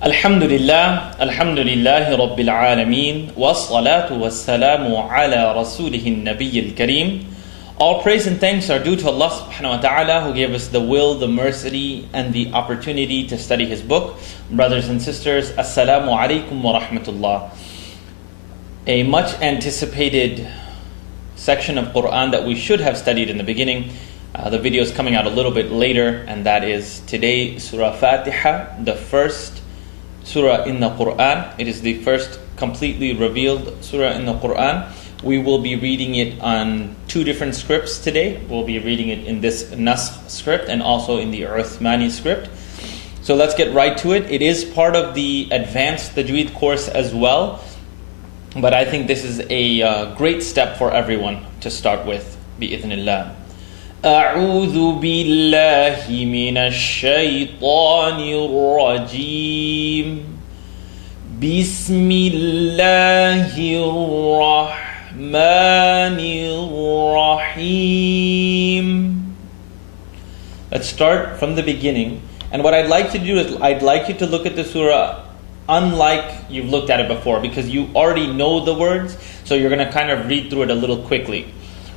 Alhamdulillah Rabbil Alameen Wassalatu wassalamu ala Rasulihin Nabiyyil Kareem. All praise and thanks are due to Allah subhanahu wa ta'ala, who gave us the will, the mercy and the opportunity to study His book. Brothers and sisters, Assalamu alaikum wa rahmatullah. A much anticipated section of Quran that we should have studied in the beginning. The video is coming out a little bit later, and that is today Surah Fatiha, the first surah in the Quran. It is the first completely revealed surah in the Quran. We will be reading it on two different scripts today. We'll be reading it in this Nasakh script and also in the Uthmani script. So let's get right to it. It is part of the advanced Tajweed course as well, but I think this is a great step for everyone to start with, bi'idhnillah. أعوذ بالله من الشيطان الرجيم بسم الله الرحمن الرحيم. Let's start from the beginning. And what I'd like to do is I'd like you to look at the surah unlike you've looked at it before, because you already know the words, so you're going to kind of read through it a little quickly.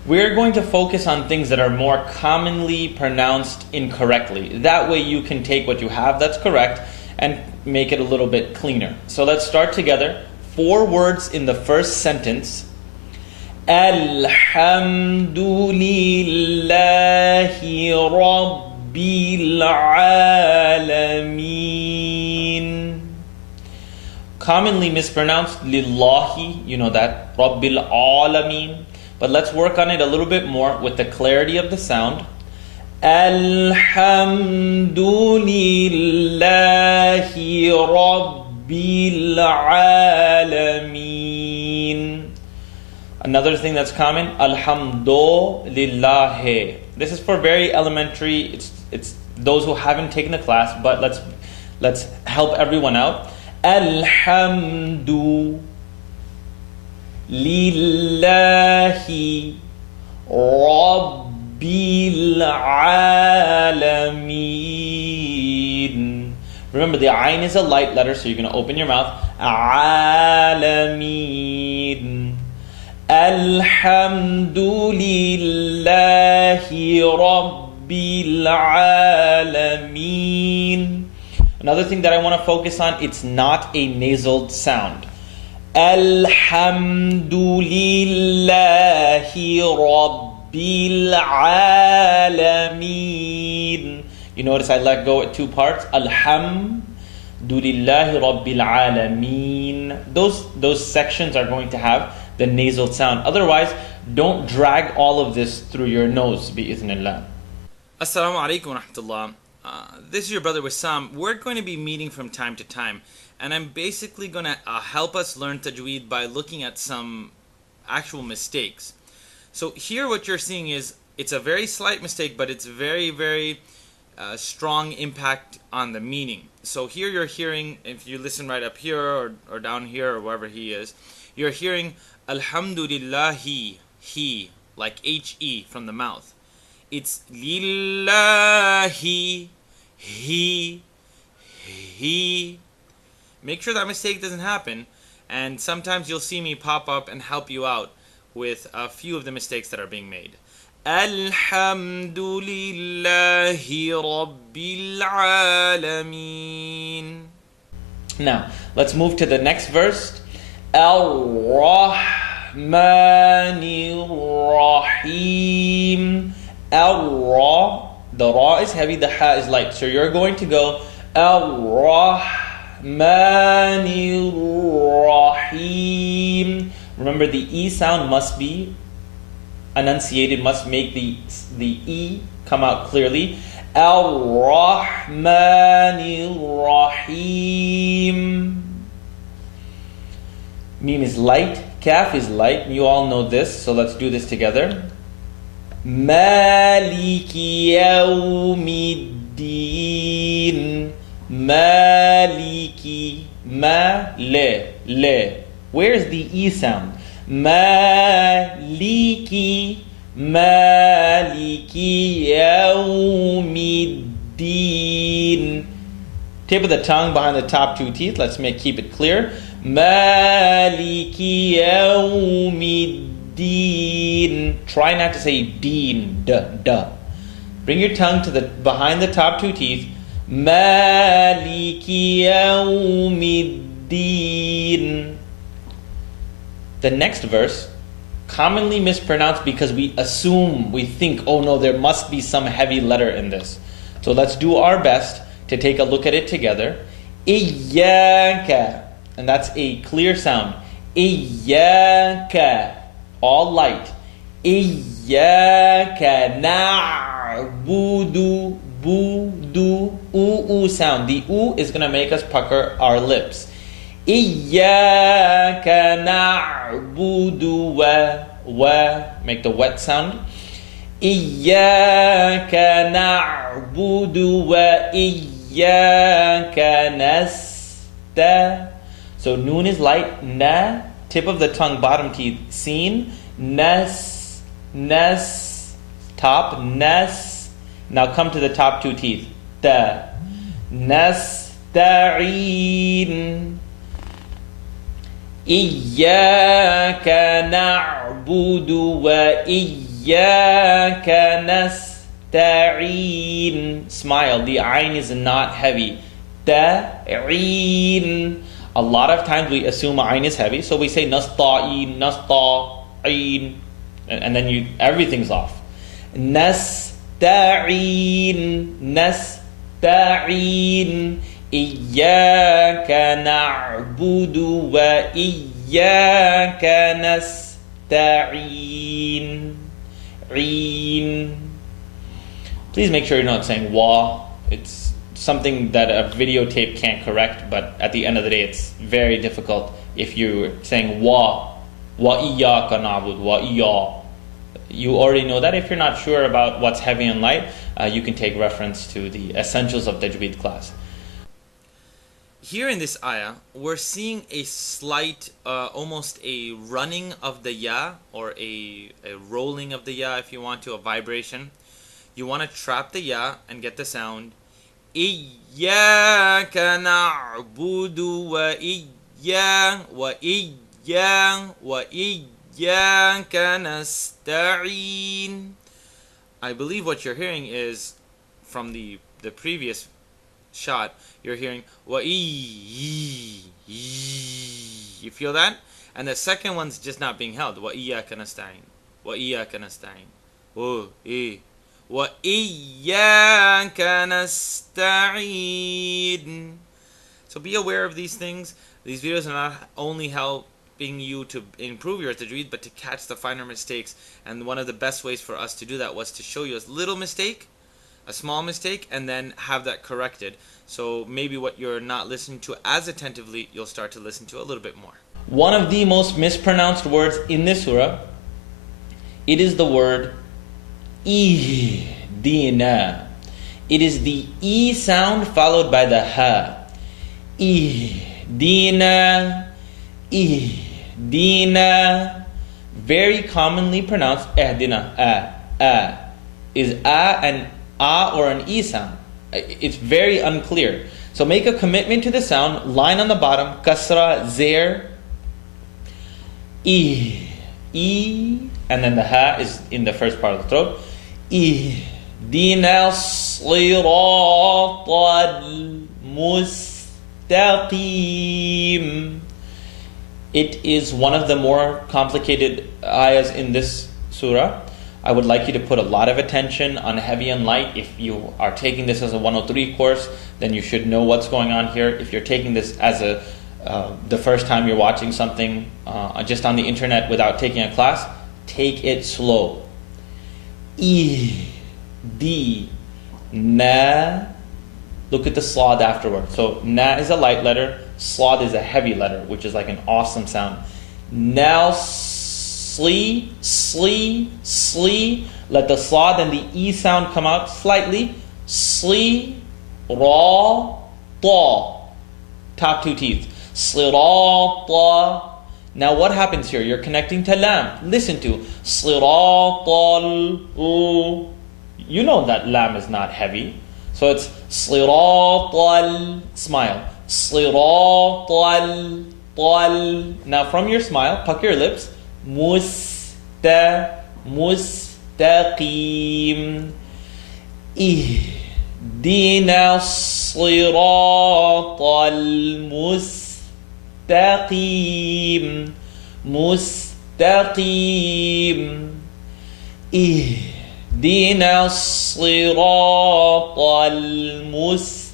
We're going to focus on things that are more commonly pronounced incorrectly. That way you can take what you have that's correct and make it a little bit cleaner. So let's start together. 4 words in the first sentence. Alhamdulillahi Rabbil Alameen. Commonly mispronounced Lillahi, you know that, Rabbil Alameen. But let's work on it a little bit more with the clarity of the sound. Alhamdulillahi Rabbil Alameen. Another thing that's common, Alhamdulillah. This is for very elementary. It's those who haven't taken the class, but let's help everyone out. Alhamdu Lillahi Rabbil Alameen. Remember, the ayn is a light letter, so you're going to open your mouth. Alameen. Alhamdulillahi Rabbil Alameen. Another thing that I want to focus on, it's not a nasal sound. Alhamdulillahi Rabbil Alameen. You notice I let go at 2 parts. Alhamdulillahi Rabbil Alameen. Those sections are going to have the nasal sound. Otherwise, don't drag all of this through your nose, bi'ithnillah. Assalamu alaikum wa rahmatullah. This is your brother Wissam. We're going to be meeting from time to time, and I'm basically going to help us learn Tajweed by looking at some actual mistakes. So here what you're seeing is, it's a very slight mistake, but it's very, very strong impact on the meaning. So here you're hearing, if you listen right up here or down here or wherever he is, you're hearing Alhamdulillahi, he, like H-E from the mouth. It's Lillahi, he. Make sure that mistake doesn't happen, and sometimes you'll see me pop up and help you out with a few of the mistakes that are being made. Alhamdulillahi Rabbil Alameen. Now, let's move to the next verse. Ar-Rahmanir Rahim. Al-Ra, the Ra is heavy, the Ha is light. So you're going to go Al-Rahmanir Rahim. Remember, the E sound must be enunciated, must make the E come out clearly. Al-Rahmanir Rahim. Mim is light, Kaf is light, you all know this, so let's do this together. Maliki Yawmiddin. Maliki. Le. Where's the E sound? Maliki. Maliki Yawmiddin. Tip of the tongue behind the top two teeth. Let's keep it clear. Maliki yawmiddin. Try not to say deen, duh. Bring your tongue to behind the top two teeth. Maliki yawmiddin. The next verse, commonly mispronounced because we think, oh no, there must be some heavy letter in this. So let's do our best to take a look at it together. Iyyaka. And that's a clear sound. Iyyaka. All light. Iyyaka na'budu. Budu. Oo sound. The oo is going to make us pucker our lips. Iyyaka na'budu wa. Make the wet sound. Iyyaka na'budu wa iyyaka nasta. So noon is light. Na. Tip of the tongue, bottom teeth. Seen. Nas. Top. Nas. Now come to the top two teeth. Ta. Nasta'in. Iyyaka na'budu wa iyyaka nasta'in. Smile. The ayn is not heavy. Ta'in. A lot of times we assume ayn is heavy, so we say nasta'in, and then everything's off. Nasta'in. Iyyaka na'budu wa iyyaka nasta'in. Please make sure you're not saying wa. It's something that a videotape can't correct, but at the end of the day, it's very difficult if you're saying wa iyyaka na'budu, wa iyya. You already know that. If you're not sure about what's heavy and light, you can take reference to the Essentials of Tajweed class. Here in this ayah, we're seeing a slight, almost a running of the ya, or a rolling of the ya if you want to, a vibration. You want to trap the ya and get the sound. Iyyaka na'budu wa iyyaka nasta'in. I believe what you're hearing is, from the previous shot, you're hearing you feel that? And the second one's just not being held. Wa iyyaka nasta'in. Wa iyyaka nasta'in. Wa iyyaka nasta'in. So be aware of these things. These videos are not only helping you to improve your tajweed, but to catch the finer mistakes. And one of the best ways for us to do that was to show you a little mistake, a small mistake, and then have that corrected. So maybe what you're not listening to as attentively, you'll start to listen to a little bit more. One of the most mispronounced words in this surah, it is the word ihdina. It is the E sound followed by the ha. Ihdina. Very commonly pronounced ihdina. Is and or an E sound. It's very unclear. So make a commitment to the sound. Line on the bottom. Kasra, zair. E. And then the ha is in the first part of the throat. Ihdina siratal mustaqim. It is one of the more complicated ayahs in this surah. I would like you to put a lot of attention on heavy and light. If you are taking this as a 103 course, then you should know what's going on here. If you're taking this as the first time you're watching something just on the internet without taking a class, take it slow. Na. Look at the slad afterward. So na is a light letter, slad is a heavy letter, which is like an awesome sound. Now slee. Let the slad and the E sound come out slightly. Slee, ra, ta. Top two teeth. Sirata. Now what happens here? You're connecting to lam. Listen to siratal. You know that lam is not heavy. So it's صراط, smile. صراط, now from your smile, pucker your lips. مستقيم. اهدنا الصراط المستقيم. مستقيم. اهدنا الصراط المستقيم.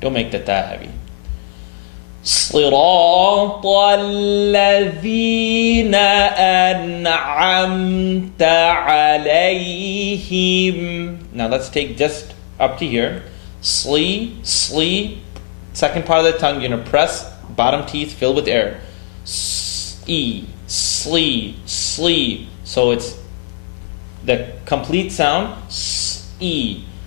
Don't make the ta heavy. صراط الذين أنعمت عليهم. Now let's take just up to here. Slee, second part of the tongue, you're going to press bottom teeth filled with air. Slee. So it's the complete sound.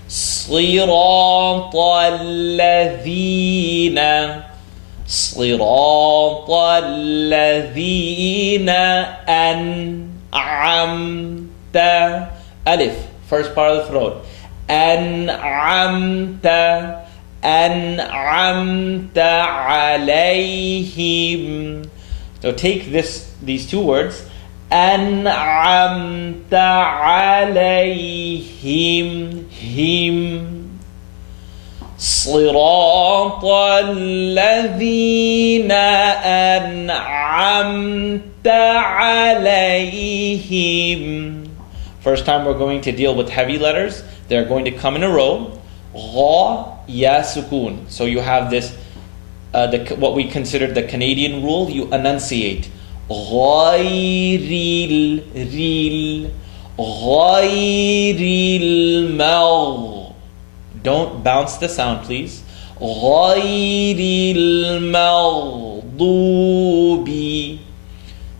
صراط الذين. صراط الذين أنعمت. Alif, first part of the throat. أنعمت عليهم. So take these two words. أنعمت عليهم. him. صراط الذين أنعمت عليهم. First time we're going to deal with heavy letters. They're going to come in a row. Gha, ya, sukun. So you have this, what we consider the Canadian rule. You enunciate. غير المغضوب. Don't bounce the sound, please. غير المغضوب.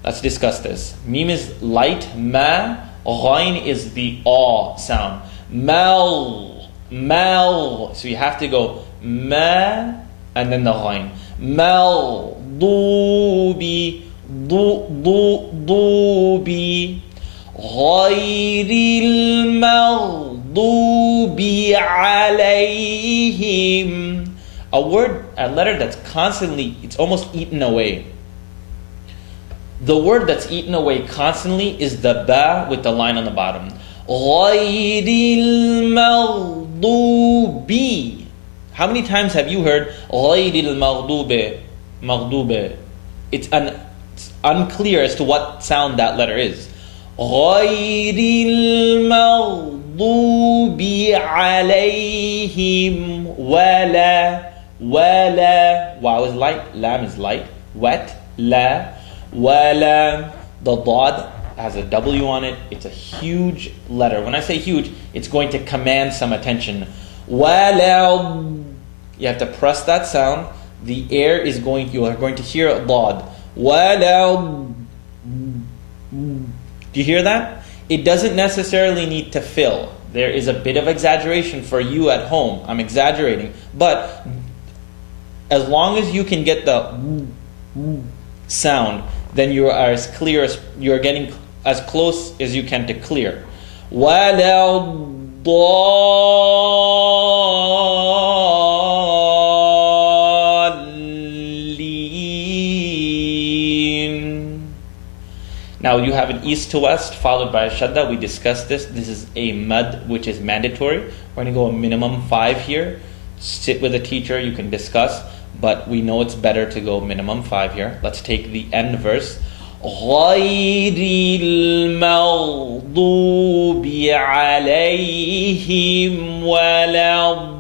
Let's discuss this. Mim is light, ma. Ghain is the aw sound. Mal. So you have to go ma and then the ghain. Maldubi. ضوبي غير المغضوب عليهم. A letter that's constantly, it's almost eaten away. The word that's eaten away constantly is the ba with the line on the bottom. غير المغضوب. How many times have you heard غير المغضوب? It's unclear as to what sound that letter is. غير المغضوب عليهم ولا. Wow is light, lam is light, wet, la, wala. The dad has a W on it. It's a huge letter. When I say huge, it's going to command some attention. Wala. You have to press that sound. The air is going, you are going to hear a dad. Wala. Do you hear that? It doesn't necessarily need to fill. There is a bit of exaggeration for you at home. I'm exaggerating. But as long as you can get the sound, then you are as clear as, you're getting as close as you can to clear. وَلَا Now you have an east to west followed by a shadda. We discussed this. This is a mad which is mandatory. We're going to go a minimum 5 here. Sit with a teacher, you can discuss, but we know it's better to go minimum 5 here. Let's take the end verse. غَيْرِ الْمَغْضُوبِ عَلَيْهِمْ وَلَا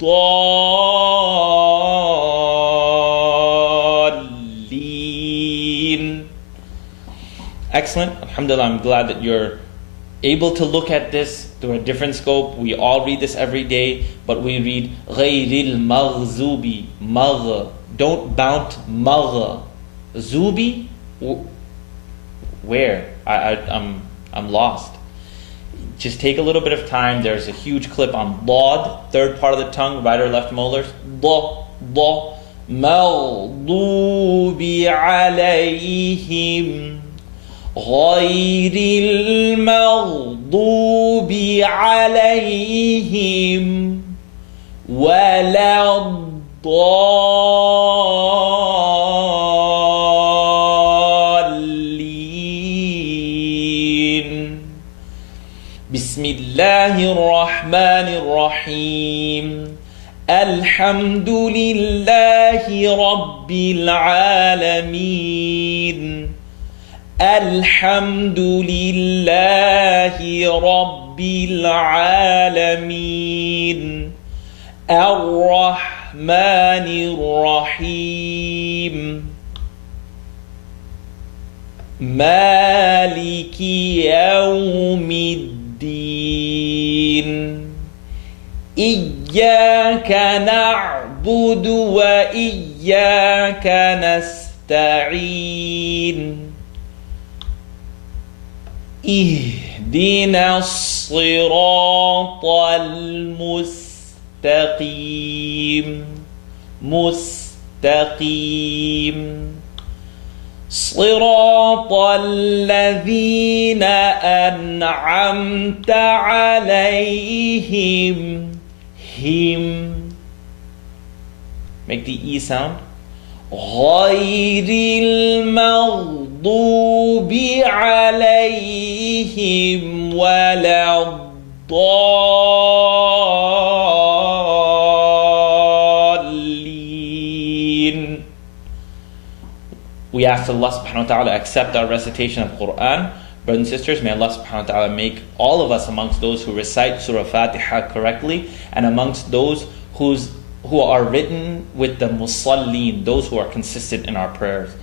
الضَّالِّينَ. Excellent. Alhamdulillah, I'm glad that you're able to look at this through a different scope. We all read this every day, but we read غَيْرِ الْمَغْضُوبِ. Magh. Don't bounce magh. Zubi? Where? I'm lost. Just take a little bit of time. There's a huge clip on Lod, third part of the tongue, right or left molars. مَغْضُوبِ عَلَيْهِمْ غَيْرِ الْمَغْضُوبِ المغضوب عليهم ولا الضالين. بسم الله الرحمن الرحيم. الحمد لله رب العالمين. الحمد لله رب العالمين. الرحمن الرحيم. مالك يوم الدين. إياك نعبد وإياك نستعين. اهدنا الصراط المستقيم. مستقيم صراط الذين أنعمت عليهم. Him. Make the E sound. غير المغضوب عليهم ولا الضالين. We ask Allah subhanahu wa ta'ala accept our recitation of Quran. Brothers and sisters, may Allah subhanahu wa ta'ala make all of us amongst those who recite Surah Fatiha correctly and amongst those who are written with the musallin, those who are consistent in our prayers.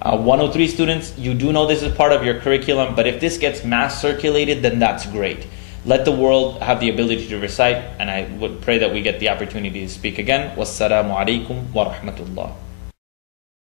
103 students, you do know this is part of your curriculum, but if this gets mass circulated, then that's great. Let the world have the ability to recite, and I would pray that we get the opportunity to speak again. Wassalamu alaikum wa rahmatullah.